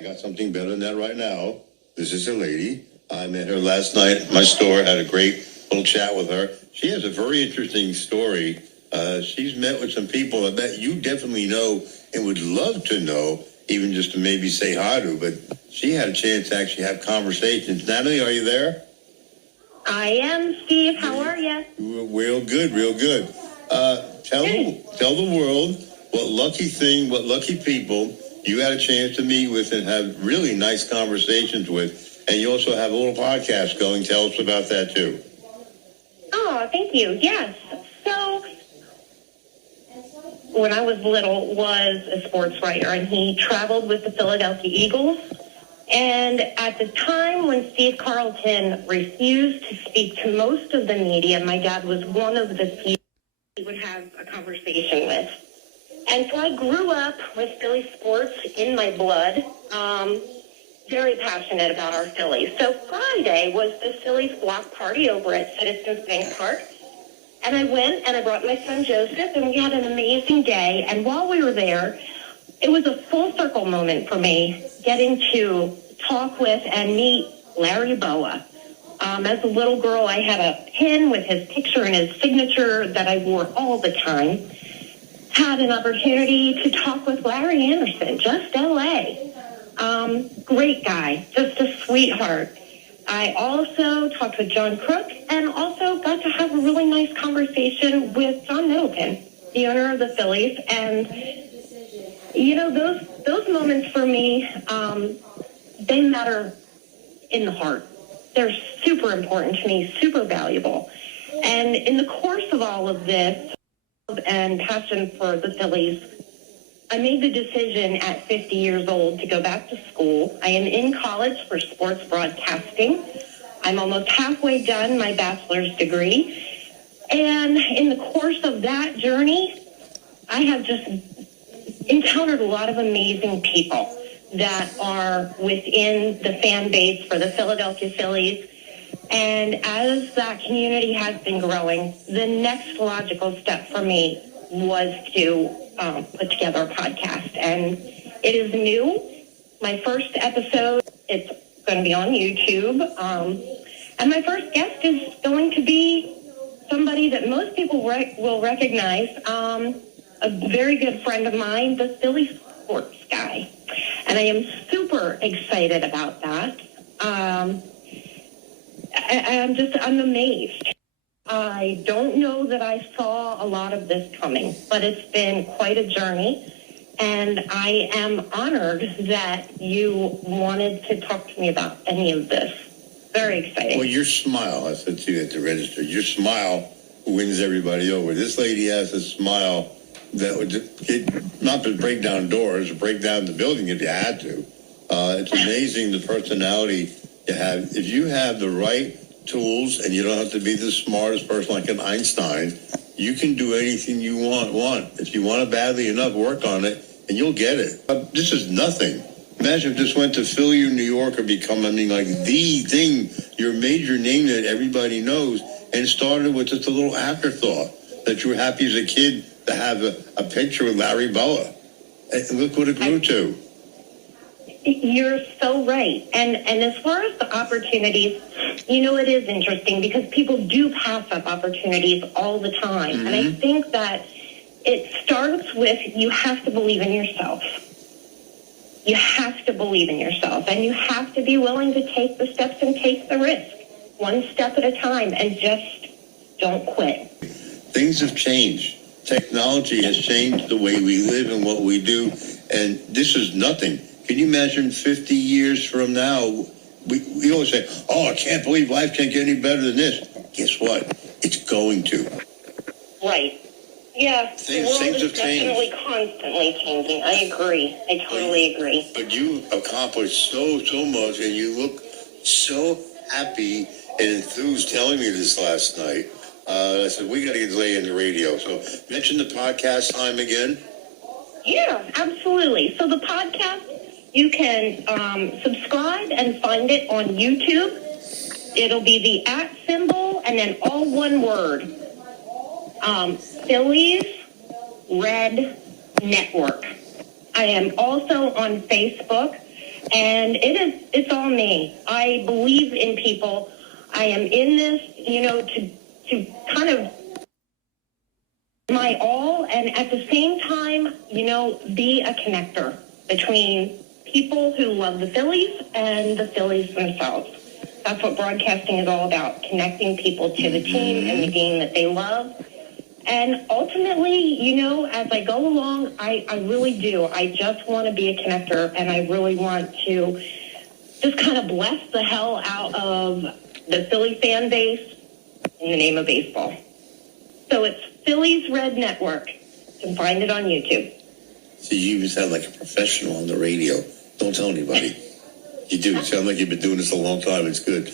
I got something better than that right now. This is a lady. I met her last night at my store, had a great little chat with her. She has a very interesting story. She's met with some people I bet you definitely know and would love to know, even just to maybe say hi to, but she had a chance to actually have conversations. Natalie, are you there? I am, Steve. How are you? Real good, real good. Tell the world what lucky people you had a chance to meet with and have really nice conversations with. And you also have a little podcast going. Tell us about that, too. Oh, thank you. Yes. So, when I was little, was a sports writer, and he traveled with the Philadelphia Eagles. And at the time when Steve Carlton refused to speak to most of the media, my dad was one of the few he would have a conversation with. And so I grew up with Philly sports in my blood, very passionate about our Phillies. So Friday was the Phillies block party over at Citizens Bank Park. And I went and I brought my son Joseph, and we had an amazing day. And while we were there, it was a full circle moment for me, getting to talk with and meet Larry Bowa. As a little girl, I had a pin with his picture and his signature that I wore all the time. Had an opportunity to talk with Larry Anderson, just L.A. Great guy, just a sweetheart. I also talked with John Crook and also got to have a really nice conversation with John Middleton, the owner of the Phillies. And, you know, those moments for me, they matter in the heart. They're super important to me, super valuable. And in the course of all of this and passion for the Phillies, I made the decision at 50 years old to go back to school. I am in college for sports broadcasting. I'm almost halfway done my bachelor's degree. And in the course of that journey, I have just encountered a lot of amazing people that are within the fan base for the Philadelphia Phillies. And as that community has been growing, the next logical step for me was to put together a podcast. And it is new. My first episode, it's going to be on YouTube. And my first guest is going to be somebody that most people will recognize, a very good friend of mine, the Philly sports guy. And I am super excited about that. I'm amazed. I don't know that I saw a lot of this coming, but it's been quite a journey. And I am honored that you wanted to talk to me about any of this. Very exciting. Well, your smile, I said to you at the register, your smile wins everybody over. This lady has a smile that would not to break down doors, break down the building if you had to. It's amazing the personality you have. If you have the right tools and you don't have to be the smartest person like an Einstein, you can do anything you want. If you want it badly enough, work on it and you'll get it. This is nothing. Imagine if this went to Philly or New York or become, like the thing, your major name that everybody knows, and started with just a little afterthought that you were happy as a kid to have a picture with Larry Bowa. And look what it grew to. You're so right. And as far as the opportunities, you know, it is interesting because people do pass up opportunities all the time. Mm-hmm. And I think that it starts with you have to believe in yourself. You have to believe in yourself, and you have to be willing to take the steps and take the risk, one step at a time, and just don't quit. Things have changed. Technology has changed the way we live and what we do, and this is nothing. Can you imagine 50 years from now? We always say, oh, I can't believe life can't get any better than this. Guess what? It's going to. Right. Yeah, the world is definitely constantly changing. I agree. I totally agree. But you accomplished so much, and you look so happy and enthused telling me this last night. I said, we got to get Lay in the radio. So mention the podcast time again. Yeah, absolutely. So the podcast, you can subscribe and find it on YouTube. It'll be the @ symbol and then all one word. Phillies Red Network. I am also on Facebook And it's all me. I believe in people. I am in this, to kind of my all, and at the same time, be a connector between people who love the Phillies and the Phillies themselves. That's what broadcasting is all about, connecting people to the team and the game that they love. And ultimately, as I go along, I really do. I just want to be a connector, and I really want to just kind of bless the hell out of the Philly fan base in the name of baseball. So it's Phillies Red Network. You can find it on YouTube. So you even sound like a professional on the radio. Don't tell anybody. You do. You sound like you've been doing this a long time. It's good.